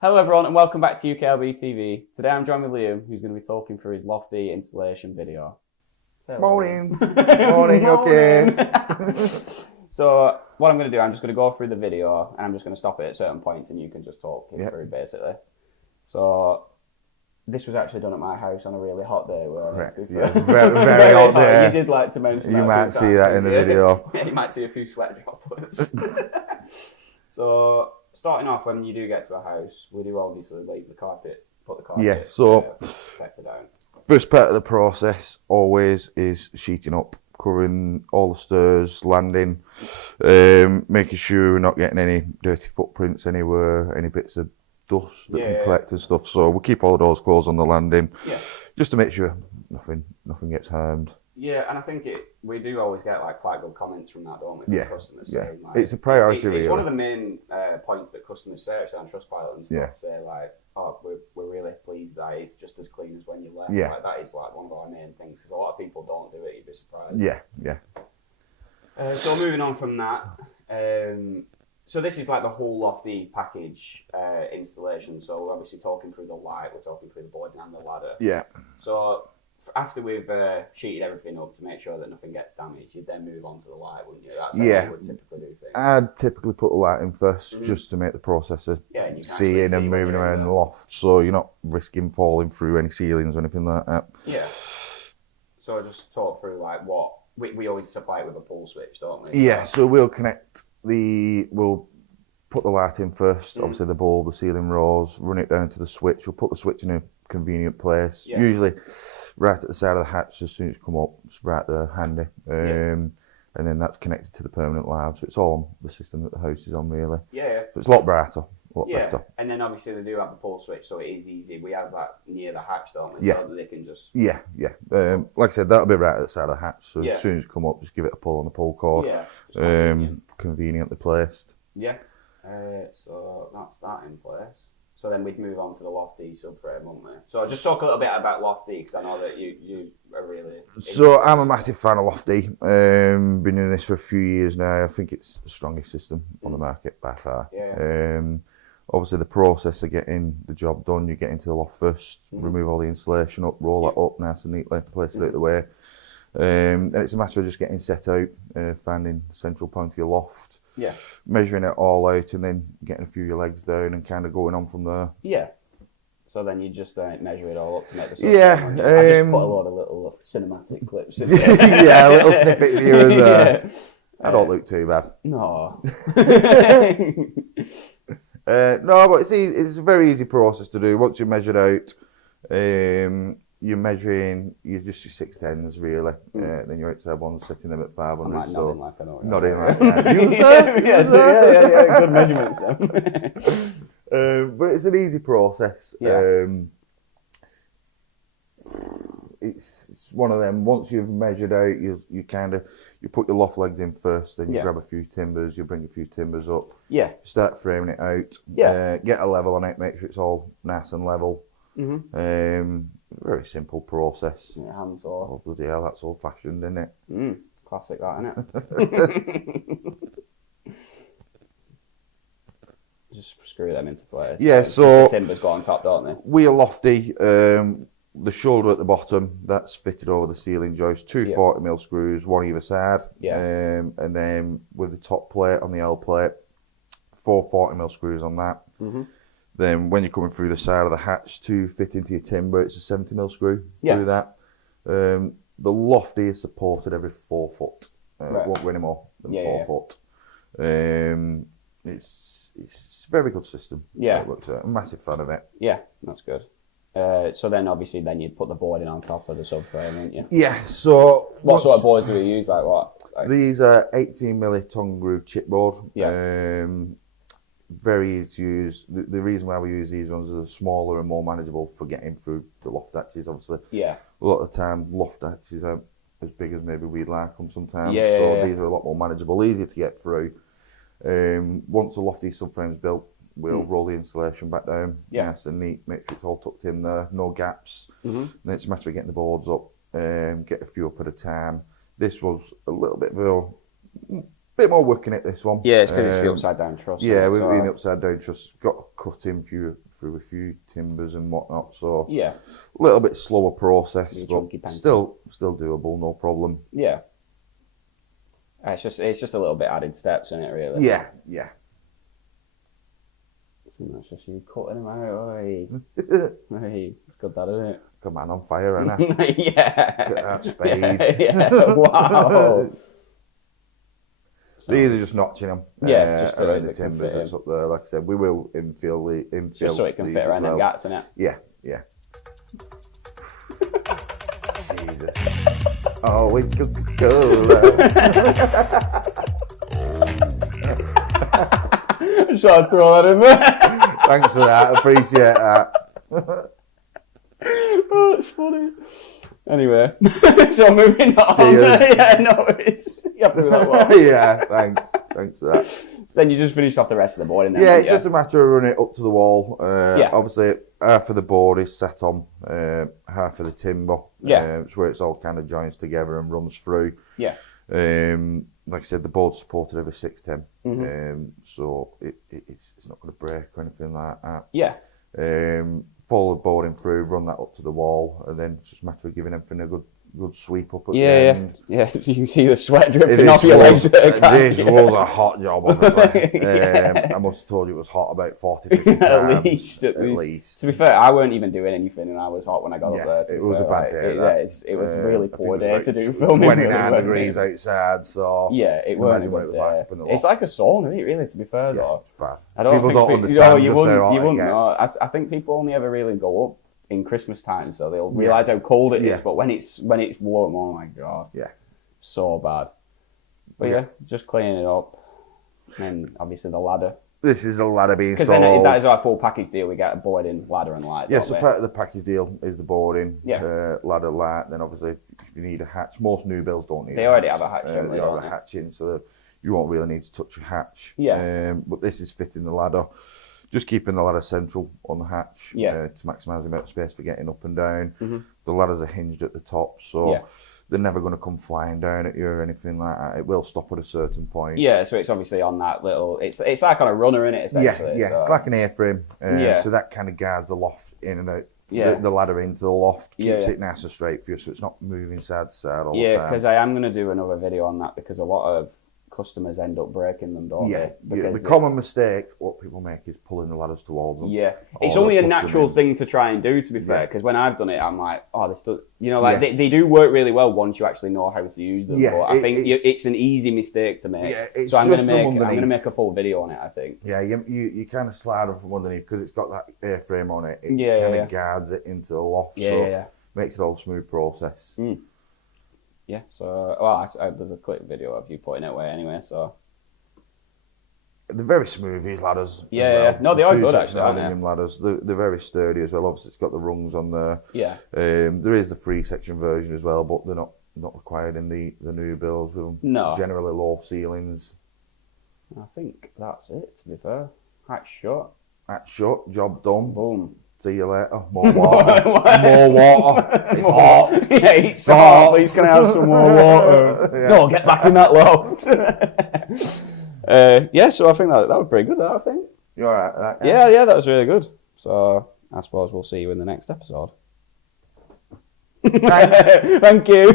Hello everyone and welcome back to UKLB TV. Today I'm joined with Liam, who's going to be talking through his Lofty installation video. Morning. Morning, okay. So what I'm going to do, I'm just going to go through the video and I'm just going to stop it at certain points and you can just talk it through basically. So this was actually done at my house on a really hot day. Correct, yeah. Very hot day. You did like to mention that. You might see that in the video. Yeah, you might see a few sweat droplets. So starting off, when you do get to a house, we do obviously leave the carpet, put the carpet protector down. First part of the process always is sheeting up, covering all the stairs, landing, making sure we're not getting any dirty footprints anywhere, any bits of dust that can collect and stuff. So we'll keep all the doors closed on the landing, just to make sure nothing gets harmed. Yeah, and I think we do always get like quite good comments from that, don't we? From customers saying, like, it's a priority. It's one of the main points that customers say actually on Trustpilot and stuff. Say like, oh, we're really pleased that it's just as clean as when you left. Yeah, like, that is like one of our main things because a lot of people don't do it. You'd be surprised. Yeah. So moving on from that, so this is like the whole Lofty package installation. So we're obviously talking through the light, we're talking through the boarding and the ladder. Yeah. So after we've sheeted everything up to make sure that nothing gets damaged, you'd then move on to the light, wouldn't you? That's how you would typically do things. I'd typically put the light in first, just to make the processor seeing and moving around the loft, so you're not risking falling through any ceilings or anything like that. Yeah. So I just talk through like what we always supply it with a pull switch, don't we? Yeah. So we'll put the light in first, obviously the bulb, the ceiling rose, run it down to the switch. We'll put the switch in a convenient place, usually right at the side of the hatch. As soon as you come up, it's right there, handy. And then that's connected to the permanent light, so it's all on the system that the house is on, really. Yeah. So it's a lot brighter, a lot better. And then obviously they do have the pull switch, so it is easy. We have that near the hatch, don't we? So that they can just... Yeah. Like I said, that'll be right at the side of the hatch, so as soon as you come up, just give it a pull on the pull cord. Conveniently placed. Yeah. So that's that in place. So then we'd move on to the Lofty subframe, wouldn't we? So I'll just talk a little bit about Lofty, because I know that you are really... So I'm a massive fan of Lofty. Been doing this for a few years now. I think it's the strongest system on the market by far. Obviously the process of getting the job done, you get into the loft first, remove all the insulation up, roll it up nice and neatly, place it out the way. And it's a matter of just getting set out, finding the central point of your loft, measuring it all out, and then getting a few of your legs down and kind of going on from there. Yeah. So then you just measure it all up to make the subframe. I just put a lot of little cinematic clips in there. Yeah, little snippets here and there. I don't look too bad. No. No, but it's a very easy process to do. Once you're measured out, you're measuring your 610s really. Then your outside ones, setting them at 500. I'm like nodding like I know. Nodding like that. Yeah, good measurements. But it's an easy process. It's one of them. Once you've measured out, you put your loft legs in first, then you grab a few timbers, you bring a few timbers up. Yeah. Start framing it out. Get a level on it, make sure it's all nice and level. Very simple process. Yeah, hand saw. Oh, bloody hell, that's old fashioned, isn't it? Classic that, isn't it? Just screw them into place. Yeah, so the timbers go on top, don't they? Wheel Lofty, the shoulder at the bottom, that's fitted over the ceiling joist, two 40mm screws, one either side. And then with the top plate on the L plate, 4 40mm screws on that. Then when you're coming through the side of the hatch to fit into your timber, it's a 70mm screw through that. The Lofty is supported every 4 foot. It won't go any more than 4 foot. It's a very good system. Yeah. I'm a massive fan of it. Yeah, that's good. So then obviously you'd put the boarding on top of the subframe, wouldn't you? Yeah, so... What sort of boards do we use? Like what? These are 18mm tongue groove chipboard. Very easy to use. The reason why we use these ones is smaller and more manageable for getting through the loft axes, obviously. A lot of the time, loft axes aren't as big as maybe we'd like them sometimes. These are a lot more manageable, easier to get through. Once the Lofty subframe's built, we'll roll the insulation back down, nice and neat, make sure it's all tucked in there, no gaps. Then it's a matter of getting the boards up, get a few up at a time. This was a little bit of a bit more work in it, this one. Yeah, it's because it's the upside down truss. Yeah, we've been the upside down truss. Got cut in through a few timbers and whatnot. So yeah, a little bit slower process, but chunky still doable, no problem. Yeah. It's just a little bit added steps in it, really. Yeah. And that's just you cutting them out. Oi. It's good, that, isn't it? Got man on fire, innit? Yeah. Get that spade. Yeah. Wow. These are just notching them. Yeah, just around the timbers that's up there. Like I said, we will infill just so it can fit around them gaps, innit? Yeah. Jesus. Oh, we could go. So I throw that in there. Thanks for that. Appreciate that. Oh, that's funny. Anyway, so moving on. Cheers. Yeah, no, you have to do that well. Yeah, thanks for that. So then you just finish off the rest of the board, and then Yeah, it's just a matter of running it up to the wall. Obviously, half of the board is set on, half of the timber. It's where it's all kind of joins together and runs through. Yeah. Like I said, the board's supported over 610, so it's not going to break or anything like that. Yeah. Follow the boarding through, run that up to the wall, and then it's just a matter of giving everything a good sweep up at the end. Yeah, you can see the sweat dripping off your legs. This was a hot job, obviously. I must have told you it was hot about 40, 50 times. At least. To be fair, I weren't even doing anything, and I was hot when I got up there. It was a bad day. It was a really poor day to do 29 degrees outside, so... Yeah, it weren't a good day. It's like a sauna, really, to be fair, though. It's bad. People don't understand you wouldn't it know. I think people only ever really go up in Christmas time, so they'll realise how cold it is. But when it's warm, oh my god, so bad. But just cleaning it up, and obviously the ladder. This is the ladder being sold. Because then that is our full package deal. We get a boarding, ladder, and light. Yeah, so part of the package deal is the boarding, ladder, light. Then obviously, if you need a hatch, most new builds don't need. They already have a hatch. They have a hatch in, so you won't really need to touch a hatch. Yeah. But this is fitting the ladder. Just keeping the ladder central on the hatch to maximise the amount of space for getting up and down. The ladders are hinged at the top, so they're never going to come flying down at you or anything like that. It will stop at a certain point. Yeah, so it's obviously on that little... It's like on a runner, innit, essentially? Yeah, so. It's like an A-frame. So that kind of guards the loft in and out. The ladder into the loft, keeps it nice and straight for you, so it's not moving side to side all the time. Yeah, because I am going to do another video on that, because a lot of customers end up breaking them, don't they? The common mistake, what people make, is pulling the ladders towards them. Yeah, it's only a natural thing to try and do, to be fair, because when I've done it, I'm like, oh, this does... You know, like, they do work really well once you actually know how to use them, but I think it's an easy mistake to make. So I'm going to make a full video on it, I think. Yeah, you kind of slide them from underneath, because it's got that A-frame on it. It kind of guards it into the loft, makes it all a smooth process. Yeah, so, there's a quick video of you putting it away anyway, so. They're very smooth, these ladders. Yeah. No, they are good, actually, aren't they? Ladders. They're very sturdy as well. Obviously, it's got the rungs on there. Yeah. There is the free section version as well, but they're not required in the new builds with them. No. Generally low ceilings. I think that's it, to be fair. Hatch shut. Hatch shut, job done. Boom. See you later. More water. More water. It's hot. Yeah, it's hot. Please can I have some more water? No, get back in that loft. So I think that was pretty good, I think. You alright with that? Yeah, that was really good. So I suppose we'll see you in the next episode. Thanks. Thank you.